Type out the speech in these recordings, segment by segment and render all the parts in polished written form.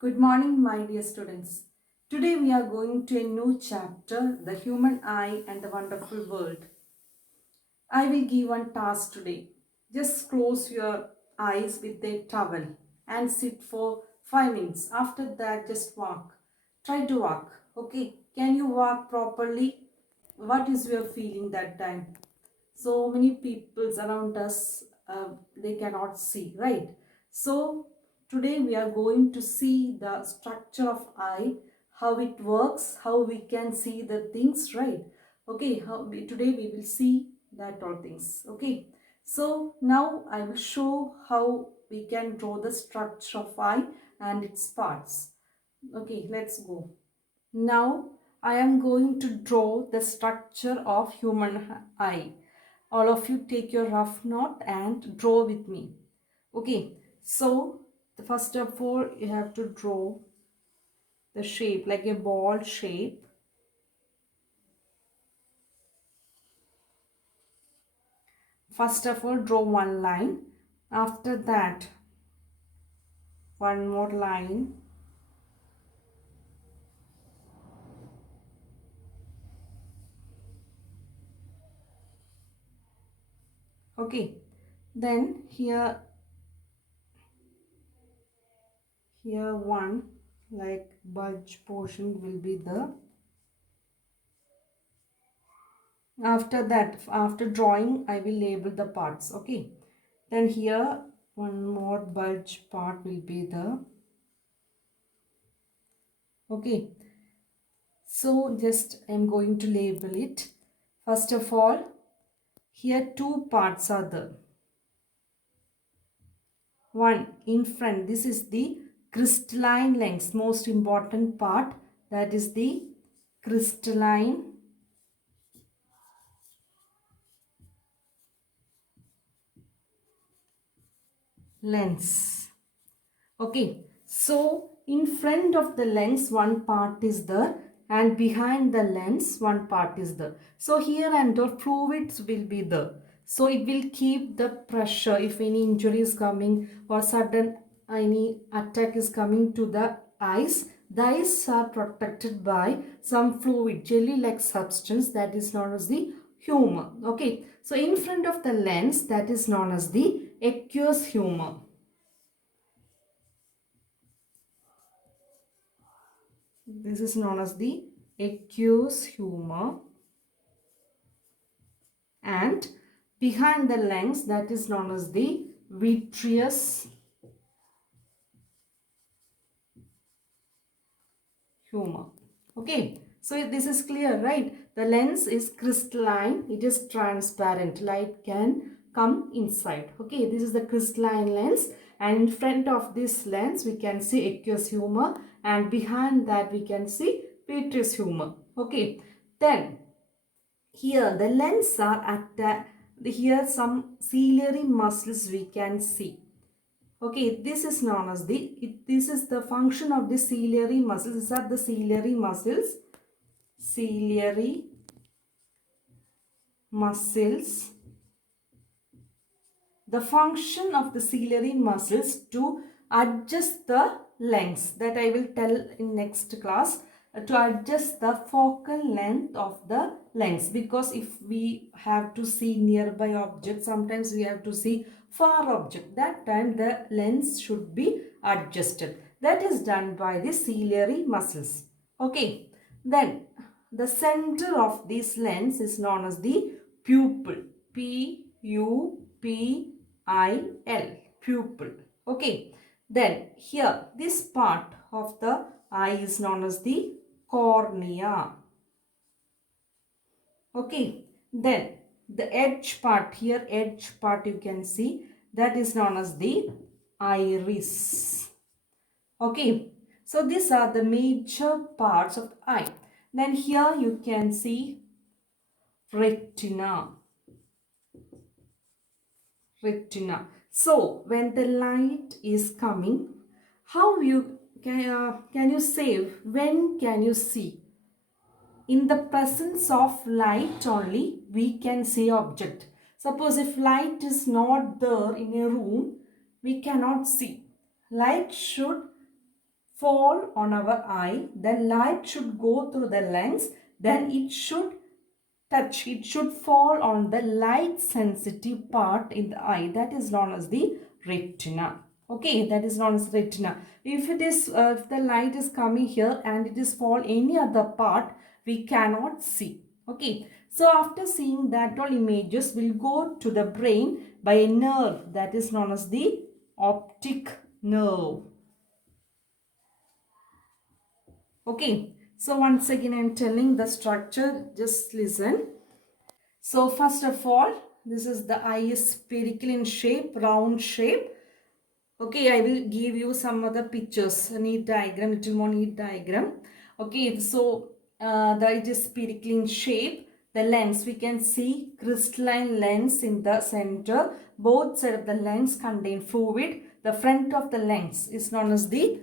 Good morning, my dear students. Today we are going to a new chapter, The Human Eye and the Wonderful World. I will give one task today. Just close your eyes with a towel and sit for 5 minutes. After that, just walk. Try to walk. Okay. Can you walk properly? What is your feeling that time? So many people around us, they cannot see, right? So today we are going to see the structure of eye, how it works, how we can see the things, right? Okay, today we will see that all things. Okay, so now I will show how we can draw the structure of eye and its parts. Okay, let's go. Now I am going to draw the structure of human eye. All of you take your rough note and draw with me. Okay, so first of all you have to draw the shape like a ball shape. First of all draw one line. After that one more line. Okay, then here one like bulge portion will be the. After that, after drawing, I will label the parts. Okay, then here one more bulge part will be the. Okay, so just I'm going to label it. First of all, here two parts are there. One in front, this is the crystalline lens, most important part, that is the crystalline lens. Okay, so in front of the lens one part is there and behind the lens one part is there. So here and the fluids will be there. So it will keep the pressure if any injury is coming or sudden any attack is coming to the eyes. The eyes are protected by some fluid, jelly-like substance that is known as the humor. Okay, so in front of the lens that is known as the aqueous humor. This is known as the aqueous humor, and behind the lens that is known as the vitreous humor. Okay, so this is clear, right? The lens is crystalline, it is transparent, light can come inside. Okay, this is the crystalline lens, and in front of this lens we can see aqueous humor, and behind that we can see vitreous humor. Okay, then here the lens are at here some ciliary muscles we can see. Okay, this is known as this is the function of the ciliary muscles. These are the ciliary muscles. Ciliary muscles. The function of the ciliary muscles to adjust the length, that I will tell in next class, to adjust the focal length of the lens, because if we have to see nearby object, sometimes we have to see far object, that time the lens should be adjusted. That is done by the ciliary muscles. Okay, then the center of this lens is known as the pupil. P-U-P-I-L, pupil. Okay, then here this part of the eye is known as the cornea. Okay, then the edge part, here edge part you can see, that is known as the iris. Okay, so these are the major parts of the eye. Then here you can see retina. Retina. So when the light is coming, how you can you save? When can you see? In the presence of light only we can see object. Suppose if light is not there in a room, we cannot see. Light should fall on our eye, then light should go through the lens, then it should fall on the light sensitive part in the eye, that is known as the retina. Okay, that is known as retina. If it is if the light is coming here and it is fall any other part, we cannot see. Okay, so after seeing that, all images will go to the brain by a nerve that is known as the optic nerve. Okay, so once again I am telling the structure, just listen. So first of all, this is the eye is spherical in shape, round shape. Okay, I will give you some other pictures, a neat diagram, little more neat diagram. Okay, so it is spherical in shape. The lens, we can see crystalline lens in the center. Both sides of the lens contain fluid. The front of the lens is known as the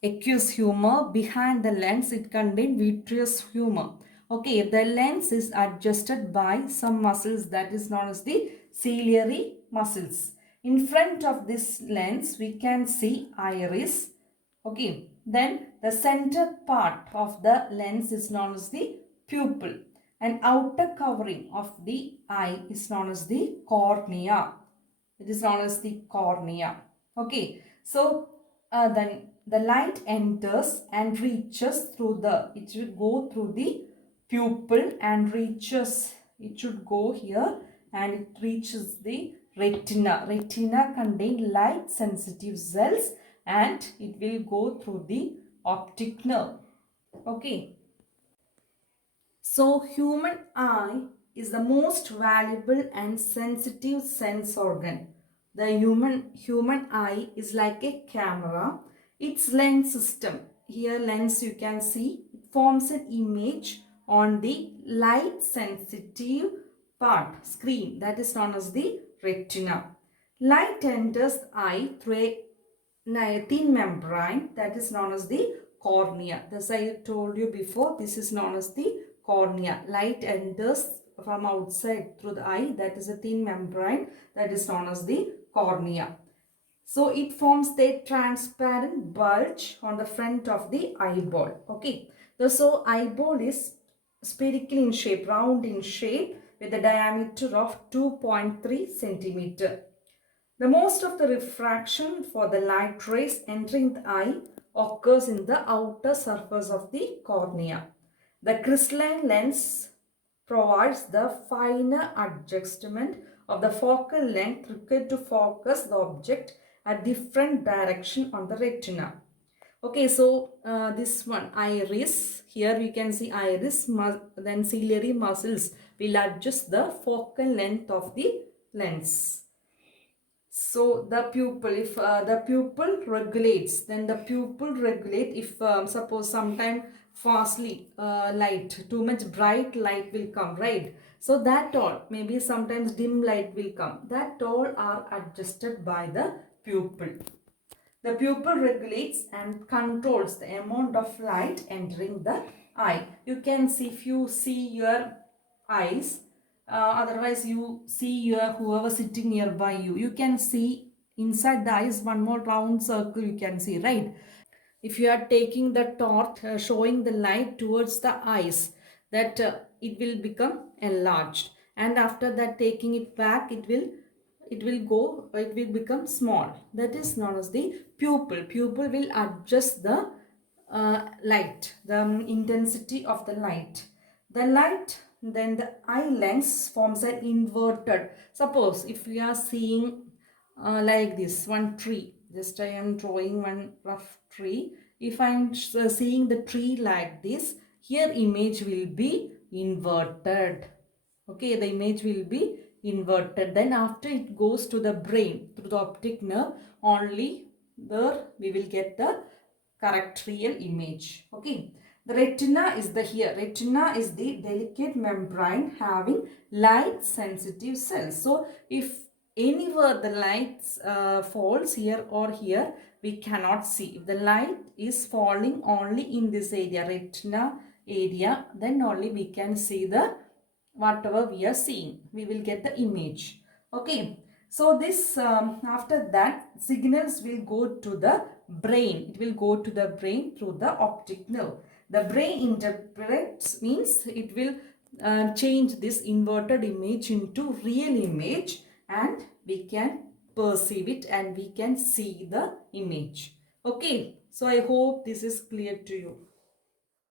aqueous humor. Behind the lens, it contains vitreous humor. Okay, the lens is adjusted by some muscles that is known as the ciliary muscles. In front of this lens, we can see iris. Okay, then the center part of the lens is known as the pupil. And outer covering of the eye is known as the cornea. It is known as the cornea. Okay, so then the light enters and reaches through it should go through the pupil and reaches, it should go here and it reaches the retina. Retina contain light sensitive cells and it will go through the optic nerve. Okay. So human eye is the most valuable and sensitive sense organ. The human eye is like a camera. Its lens system, here lens you can see, it forms an image on the light sensitive part, screen, that is known as the retina. Light enters the eye through a thin membrane that is known as the cornea. As I told you before, this is known as the cornea. Light enters from outside through the eye, that is a thin membrane that is known as the cornea. So it forms the transparent bulge on the front of the eyeball. Okay. So eyeball is spherical in shape, round in shape with a diameter of 2.3 centimeter. The most of the refraction for the light rays entering the eye occurs in the outer surface of the cornea. The crystalline lens provides the finer adjustment of the focal length required to focus the object at different direction on the retina. Okay, so this one, iris, here we can see iris, then ciliary muscles will adjust the focal length of the lens. So the pupil, if the pupil regulates, then the pupil regulate if suppose sometime fastly light, too much bright light will come, right? So that all, maybe sometimes dim light will come. That all are adjusted by the pupil. The pupil regulates and controls the amount of light entering the eye. You can see, if you see your eyes, otherwise you see your whoever sitting nearby you, you can see inside the eyes one more round circle you can see, right? If you are taking the torch, showing the light towards the eyes, that it will become enlarged, and after that taking it back, it will become small. That is known as the pupil. Pupil will adjust the light, the intensity of the light. Then the eye lens forms an inverted. Suppose if we are seeing like this one tree, just I am drawing one rough tree. If I am seeing the tree like this, here image will be inverted. Okay, the image will be inverted. Then after it goes to the brain through the optic nerve, only there we will get the correct real image. Okay. The retina is the here. Retina is the delicate membrane having light sensitive cells. So if anywhere the light falls here or here, we cannot see. If the light is falling only in this area, retina area, then only we can see the whatever we are seeing. We will get the image. Okay. So this after that signals will go to the brain. It will go to the brain through the optic nerve. The brain interprets means it will change this inverted image into real image, and we can perceive it and we can see the image. Okay, so I hope this is clear to you.